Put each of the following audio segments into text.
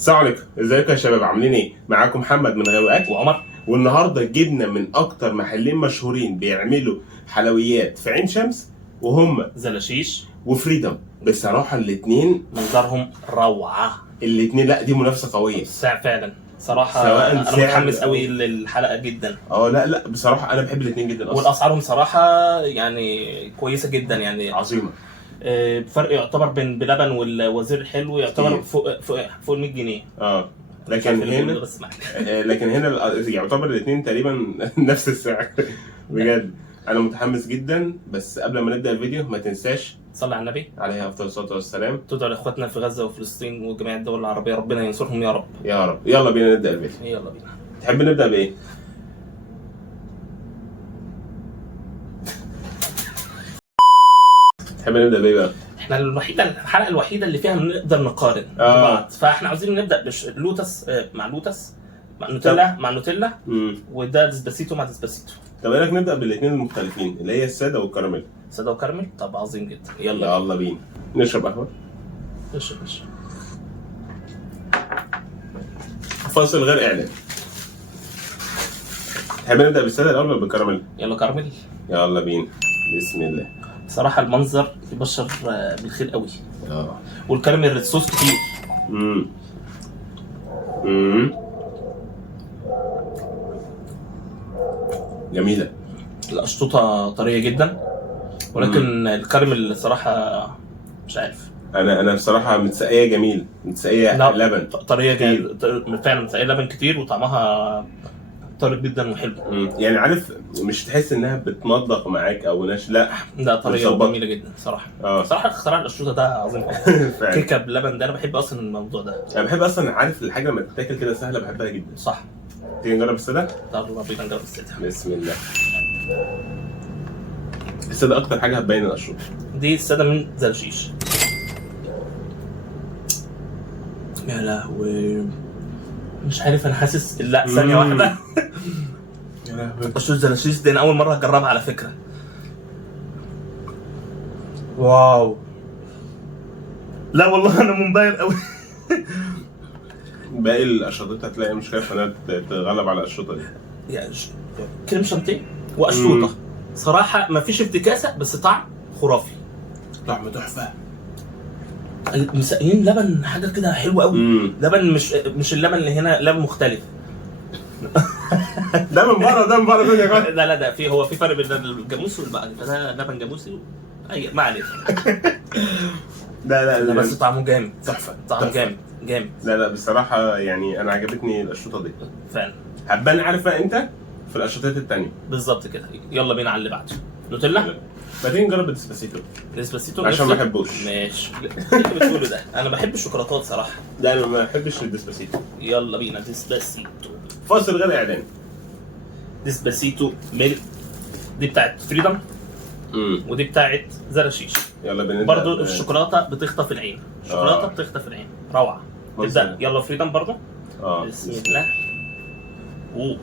السلام عليكم، ازيكم يا شباب؟ عاملين ايه؟ معاكم محمد من غاوي اكل وعمر. والنهارده جبنا من اكتر محلين مشهورين بيعملوا حلويات في عين شمس، وهم زلاشيش وفريدم. بصراحه الاثنين منظرهم روعه. لا دي منافسه قويه. السعر فعلا صراحه سواء انا سعر متحمس قوي للحلقه جدا. لا بصراحه انا بحب الاثنين جدا اصلا، والاسعارهم صراحه يعني كويسه جدا يعني عظيمه. فرق يعتبر بين بلبن والوزير الحلو يعتبر كتير. فوق 100 جنيه. لكن هنا بس لكن هنا يعتبر الاثنين تقريبا نفس السعر. بجد انا متحمس جدا. بس قبل ما نبدا الفيديو ما تنساش صلي على النبي عليه افضل الصلاه والسلام. تدعو لاخواتنا في غزه وفلسطين وجميع الدول العربيه، ربنا ينصرهم يا رب. يا رب. يلا بينا نبدا الفيديو. يلا بينا. تحب نبدا بايه؟ تحب نبدا بايه بقى؟ احنا الحلقه الوحيده اللي فيها بنقدر نقارن بعض، فاحنا عاوزين نبدا لوتس مع لوتس، مع نوتيلا مع نوتيلا، وده ديسباسيتو مع ديسباسيتو. طب ايه رايك نبدا بالاثنين المختلفين اللي هي الساده والكراميل؟ ساده وكراميل. طب عظيم جدا. يلا بينا نشرب قهوه. اشرب. فاصل غير اعلان. تحب نبدا بالساده الاول ولا بالكراميل؟ يلا كراميل. يلا بينا. بسم الله. صراحه المنظر يبشر بالخير قوي. والكراميل الصوص كتير. جميله. القشطوطه طريه جدا، ولكن الكراميل صراحه مش عارف. انا بصراحه متسقيه جميل، متسقيه لبن طريه فعلا متسقيه لبن كتير وطعمها طري جدا وحلو. يعني عارف مش تحس انها بتمضغ معاك او لا طريه وجميله جدا صراحه. صراحه اختراع القشطوطه ده عظيم. كيكه بلبن ده انا بحب اصلا الموضوع ده. انا بحب اصلا، عارف الحاجه لما تتاكل كده سهله بحبها جدا. صح. تيجي نجرب الساده؟ يلا بينا نجرب الساده. بسم الله. الساده اكتر حاجه هتبين القشطوطه. دي الساده من زلاشيش. يا لهوي مش عارف، انا حاسس لا ثانيه واحده. يا لهوي قشطوطه زلاشيش دي انا اول مره اجربها على فكره. واو. لا والله انا منبهر قوي. باقي القشطوطات هتلاقي مشكله في انها تتغلب على القشطوطه دي. يعني كريم شانتيه وقشطوطه صراحه ما فيش افتكاسه، بس طعم خرافي. طعم تحفه. مسقين لبن حاجه كده حلوه قوي. لبن مش اللبن اللي هنا، لبن مختلف. ده من بره، ده من بره ثانيه خالص. لا هو في فرق بين الجاموسي والبقري، فده لبن جاموسي ما علينا. لا بس طعمه جامد. تحفه. طعمه جامد. لا بصراحه يعني انا عجبتني القشطوطه دي فعلا. هتبان عارفه انت في القشطوطات الثانيه بالظبط كده. يلا بينا على اللي بعده. نوتيلا. ما تيجي نجرب الديسباسيتو عشان ما بحبوش. ماشي. اللي بتقوله ده انا بحب الشوكولاتات صراحه. لا انا ما بحبش الديسباسيتو. يلا بينا ديسباسيتو. فاصل غير اعلان. ديسباسيتو دي بتاعت فريدم. ودي بتاعت زراشيش. يلا بينا. برضو الشوكولاته بتخطف العين. الشوكولاته بتخطف العين. روعه. تبدا. يلا فريدم برضو. بسم الله.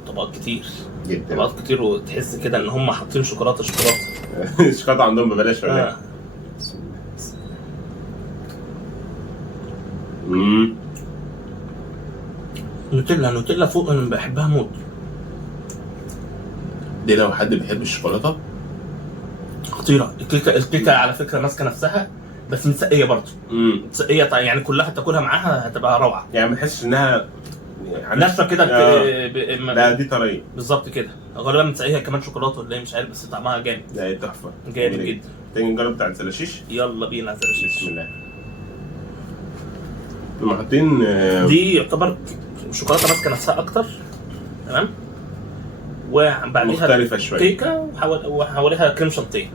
طبقات كتير جدا. طبقات كتير، وتحس كده ان هم حاطين شوكولاته. الشوكولاته عندهم ببلاش ولا ايه؟ نوتيلا فوق، انا بحبها موت. دي لو حد بيحب الشوكولاته خطيره. الكيكه على فكره ماسكه نفسها، بس متسقيه برضه. متسقيه يعني كلها تاكلها معاها هتبقى روعه. يعني ما تحسش انها ناشفه كده. لا دي طريه بالظبط كده. غالبا متسقيها كمان شوكولاته ولا ايه مش عارف، بس طعمها جامد. لا تحفه. جامد جدا. تيجي نجرب بتاعت زلاشيش. يلا بينا زلاشيش. بسم الله. هم حاطين دي يعتبر شوكولاته ماسكه نفسها اكتر. تمام. وبعديها مختلفه شويه كيكه وحواليها كريم شانتيه.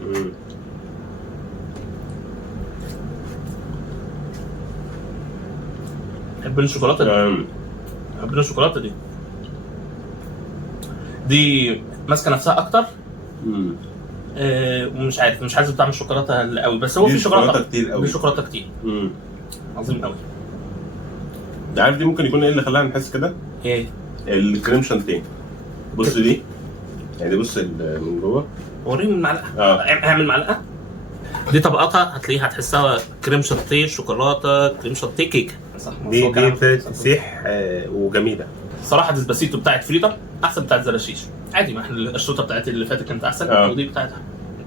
حبين الشوكولاته دي. حبين الشوكولاته دي ماسكه نفسها اكتر. ومش عارف، مش حاسس بطعم الشوكولاته قوي، بس هو في شوكولاته كتير قوي. في شوكولاته كتير. عظيم قوي. ده عارف دي ممكن يكون ايه اللي خلانا نحس كده؟ ايه؟ الكريم شانتيه. بص دي يعني، بص من جوه. وريني المعلقه. اعمل معلقه. دي طبقاتها هتلاقيها هتحسها كريم شانتيه شوكولاته كريم شانتيه كيكه صح. دي ابتدت تسيح وجميله صراحه. ديسباسيتو بتاعت فريدم احسن بتاعت زراشيش عادي، ما احنا الشوطه بتاعت اللي فاتت كانت احسن ودي بتاعتها.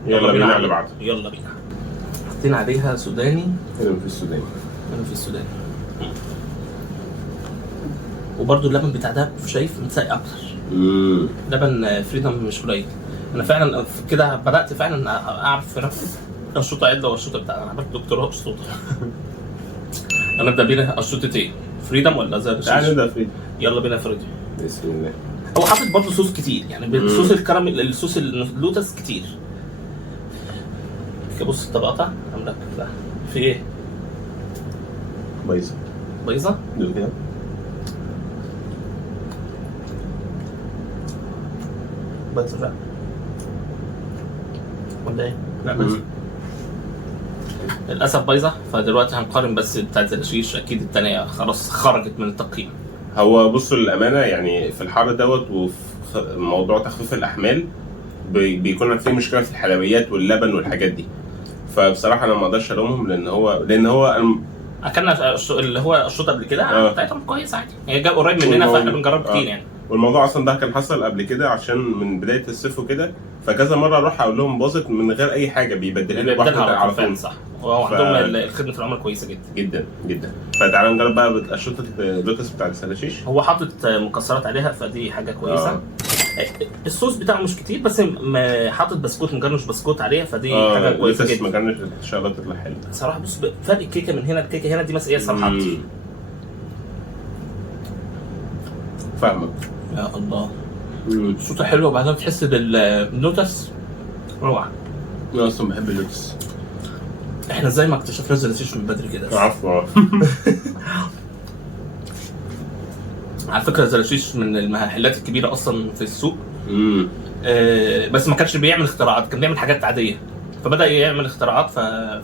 يلا بينا على بعض. يلا بينا. حطينا عليها سوداني. هنا في السوداني. وبرده اللبن بتاع ده شايف متسقي اكتر. لبن فريدم مش قليل. انا فعلا كده بدات فعلا اعرف الشوطه عدله والشوطه بتاعنا. انا عملت دكتوراه الشوطه. هنبدا بينا الشوطه ايه؟ فريدم ولا زراشيش؟ تعالى نبدا فريدم. يلا بينا فريدم. بسم الله. هو حاطط برضه صوص كتير يعني صوص الكراميل، الصوص اللوتس كتير. بص الطبقه عامله كده في ايه؟ بيضه دول كده بيضه ولا ايه؟ لا بيضه للاسف بيضه. فدلوقتي هنقارن بس بتاعت زراشيش، اكيد الثانيه خلاص خرجت من التقييم. هو بصوا للامانه يعني في الحر دوت وفي موضوع تخفيف الاحمال بيكون في مشكله في الحلويات واللبن والحاجات دي. فبصراحه انا ما اقدرش الومهم لان هو اكلنا اللي هو الشوط قبل كده بتاعتهم كويس عادي، هي جاء قريب مننا فاحنا بنجرب كتير يعني. والموضوع اصلا ده كان حصل قبل كده عشان من بدايه الصيف وكده، فكذا مره اروح اقول لهم باظت من غير اي حاجه بيبدلوا لي واحده على طول. صح. وعندهم خدمه العملاء كويسه جدا جدا جدا. فتعالى نجرب بقى الشوطه اللوتس بتاع الزراشيش. هو حاطط مكسرات عليها فدي حاجه كويسه. الصوص بتاعه مش كتير بس حاطط بسكوت مجرنش بسكوت عليها فدي حاجه كويسه جدا. مجرنش ان شاء الله تطلع حلوه صراحه. بص فرق الكيكه من هنا الكيكه هنا دي مسئيه صراحه. فاهمك. يا الله. الشوطه حلوه وبعدين تحس باللوتس روعه. انا اصلا بحب اللوتس. احنا زي ما اكتشفنا زراشيش من بدري كده. عفوا. على فكره زراشيش من المحلات الكبيره اصلا في السوق. بس ما كانش بيعمل اختراعات، كان بيعمل حاجات عاديه فبدا يعمل اختراعات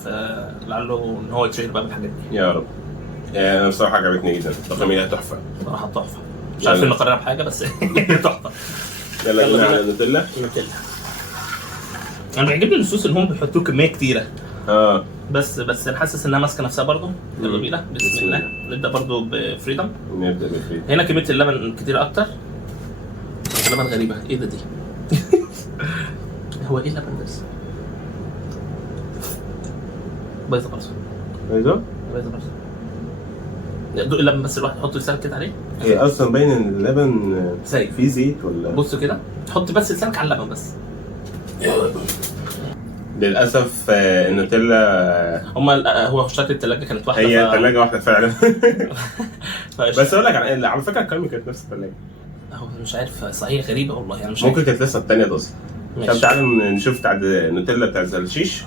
فلعله ان هو يتشهر بقى بالحاجات دي. يا رب. انا بصراحه عجبتني جدا، تقييمها تحفه صراحه تحفه. مش عارفين نقارنها بحاجه بس تحفه. يلا بينا على النوتيلا. انا بيعجبني الصوص اللي هم بيحطوه كميه كتيره. بس انا حاسس انها ماسكه نفسها برضه. يلا بينا بسم الله. نبدا برضه بفريدم. هنا كميه اللبن كتير اكتر. لبن غريبه ايه ده دي؟ هو ايه اللبن ده؟ بيضه برضه. دوق اللبن بس الواحد يحط لسانك كده عليه. هي اصلا باين ان اللبن سايب فيه زيت ولا؟ بص كده تحط بس لسانك على اللبن بس. للاسف النوتيلا هو شكل الثلاجه كانت واحده. هي ثلاجه واحده فعلا. بس اقول لك على فكره الكلام كانت نفس الثلاجه. هو مش عارف صحيح غريبه والله يعني مش ممكن كانت لسه الثانيه تصل. طب تعالى نشوف بتاع النوتيلا بتاع زراشيش.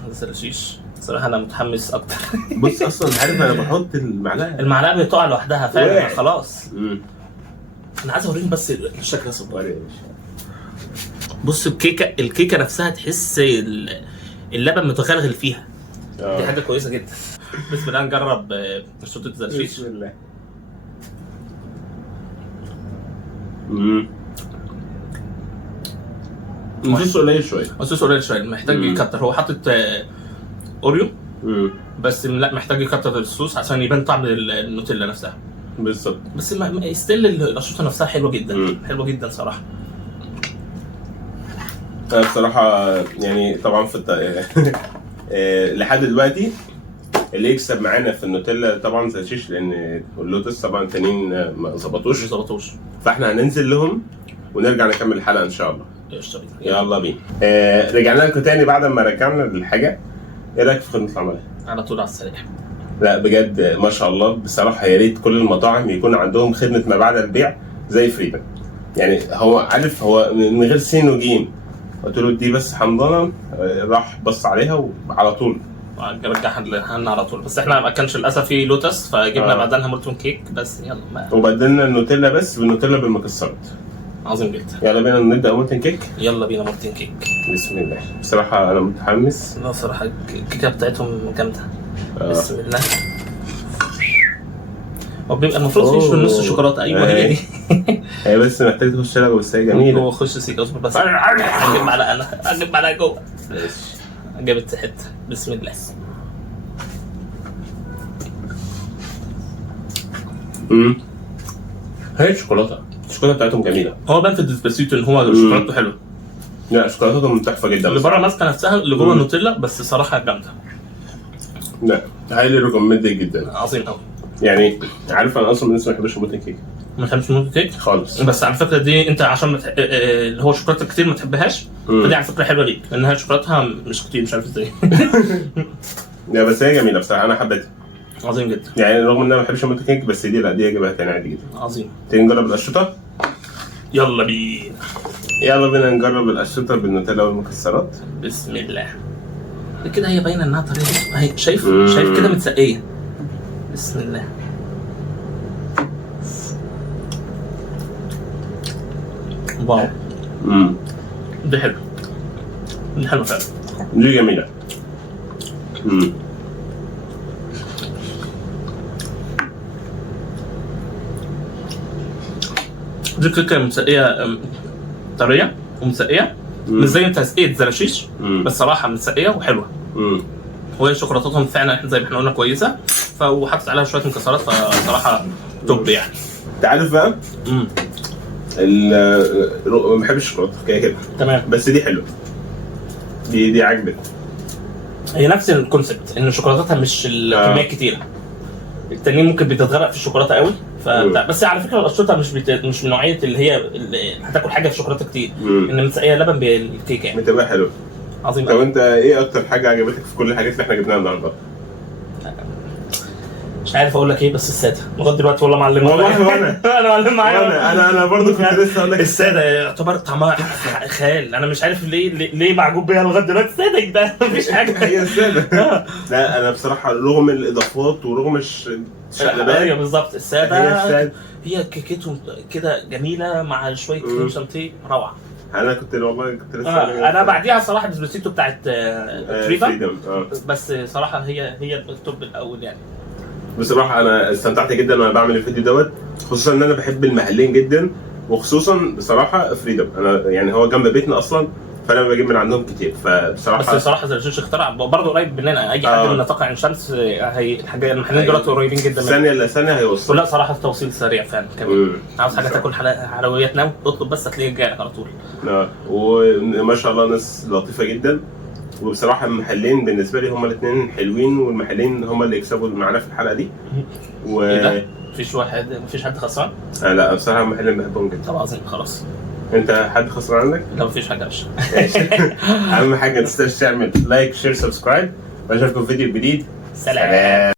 صراحه انا متحمس اكتر. بص اصلا عارف انا بحط المعلقه بتقع لوحدها فعلا خلاص. انا عايز اوريك بس الشكل ده. بص الكيكه نفسها تحس اللبن متغلغل فيها. دي حاجه كويسه جدا. بسم الله نجرب شوطه زراشيش. بسم الله. الصوص قليل شويه. محتاج يكتر. هو حاطط اوريو بس لا محتاج يكتر الصوص عشان يبان طعم النوتيلا نفسها. بالظبط. بس يستل الشوطه نفسها حلوه جدا. حلوه جدا صراحه. انا بصراحه يعني طبعا في لحد دلوقتي اللي يكسب معانا في النوتيلا طبعا زراشيش لان اللوتس طبعا التانيين ما ظبطوش. فاحنا هننزل لهم ونرجع نكمل الحلقه ان شاء الله. يلا بينا. رجعنا لكم تاني بعد ما رجعنا الحاجه. ايه رايك في خدمه العملاء؟ على طول على السريع. لا بجد ما شاء الله بصراحه. يا ريت كل المطاعم يكون عندهم خدمه ما بعد البيع زي فريدم. يعني هو عارف هو من غير سين وجيم. قلت له دي بس حمضانه راح بص عليها وعلى طول رجعها لنا على طول. بس احنا ما كانش للاسف في لوتس فجبنا بعدها مولتون كيك بس. يلا وبدلنا النوتيلا بس بالنوتيلا بالمكسرات. عظيم جدا. يلا بينا نبدا مولتون كيك. يلا بينا مولتون كيك. بسم الله. بصراحه انا متحمس. لا صراحه الكيكه بتاعتهم جامده. بسم الله. هو بيبقى المفروض فيه نص شوكولاته. ايوه هي دي. هي بس محتاج تخش لها بس هي جميله. هو خش سيك اصبر بس. اجيب معلقه انا. اجيب معلقه جوه. ماشي. جابت حته. بسم الله. هي الشوكولاته بتاعتهم جميله. هو بان في الديسباسيتو ان هو شوكولاتته حلوه. لا شوكولاتتهم تحفه جدا. اللي بره ماسكه نفسها، اللي جوه النوتيلا بس صراحه جامده. لا هايلي ريكومندد جدا. عظيم قوي. يعني عارف انا اصلا من الناس ما بحبش المولتن كيك. ما بتحبش المولتن كيك خالص. بس على فكره دي انت عشان اللي هو شوكولاته كتير ما تحبهاش، فدي على فكره حلوه ليك لانها شوكولاتها مش كتير، مش عارف ازاي. لا بس هي جميله بصراحه، انا حبيتها. عظيم جدا. يعني رغم ان انا ما بحبش المولتن كيك بس دي لا دي اجيبها تاني عادي جدا. عظيم. تيجي نجرب القشطه؟ يلا بينا. يلا بينا نجرب القشطه بالنوتيلا والمكسرات. بسم الله. كده هي باينه انها طريه اهي، شايف كده متسقيه. بسم الله. واو. دي حلوه. دي حلوه فعلا. دي جميله. دي كيكه متسقيه طريه ومتسقيه، مش زي تسقيه زراشيش بس صراحه متسقيه وحلوه. وهي شوكولاتتهم فعلا زي ما احنا قلنا كويسه، وحطت عليها شويه مكسرات فصراحه توب يعني. انت عارف بقى ما بحبش الشوكولاته كده تمام، بس دي حلوه. دي عجبتني. هي نفس الكونسبت ان شوكولاتتها مش الكميه كتيره. التانيين ممكن بتتغرق في الشوكولاته قوي بس على فكره القشطه مش من نوعيه اللي هتاكل حاجه في شوكولاته كتير، ان متسقيه لبن بالكيكه يعني. بتبقى حلوه. عظيم. طب انت ايه اكتر حاجه عجبتك في كل الحاجات اللي احنا جبناها النهارده؟ مش عارف اقول لك ايه، بس الساده لغايه دلوقتي والله معلم. والله وانا انا معلم معايا. انا برضه كنت لسه اقول لك الساده يعتبر طعمها خيال. انا مش عارف ليه معجوب بيها لغايه دلوقتي. الساده ده مفيش حاجه. هي الساده. لا انا بصراحه رغم الاضافات ورغم الشقلبات. ايوه بالظبط الساده. هي كيكتهم كده جميله مع شويه كريم شانتيه روعه. انا كنت لسه انا بعديها صراحه الديسباسيتو بتاعت فريدم. بس صراحه هي التوب الاول يعني. بصراحه انا استمتعت جدا وانا بعمل الفيديو دوت، خصوصا ان انا بحب المحلين جدا، وخصوصا بصراحه فريدم. انا يعني هو جنب بيتنا اصلا، فانا بجيب من عندهم كتير. فبصراحه بس صراحه زرشوش اخترع برضه قريب مننا. اي حد من نطاق عين شمس الحاجه المحلين دلوقتي قريبين جدا مننا. ثانيه هيوصل. لا صراحه التوصيل سريع فعلا كمان. عاوز حاجه تاكل حلويات ناو اطلب بس هتلاقيه جاي على طول. وما شاء الله ناس لطيفه جدا. وبصراحه المحلين بالنسبه لي هما الاثنين حلوين، والمحلين هما اللي يكسبوا معانا في الحلقه دي. مفيش حد خسران؟ لا بصراحه المحلين بحبهم جدا. طب عظيم. خلاص انت حد خسران عندك؟ لا مفيش حاجه. اهم حاجه ما تنساش تعمل لايك شير سبسكرايب، واشوفكم في فيديو جديد. سلام.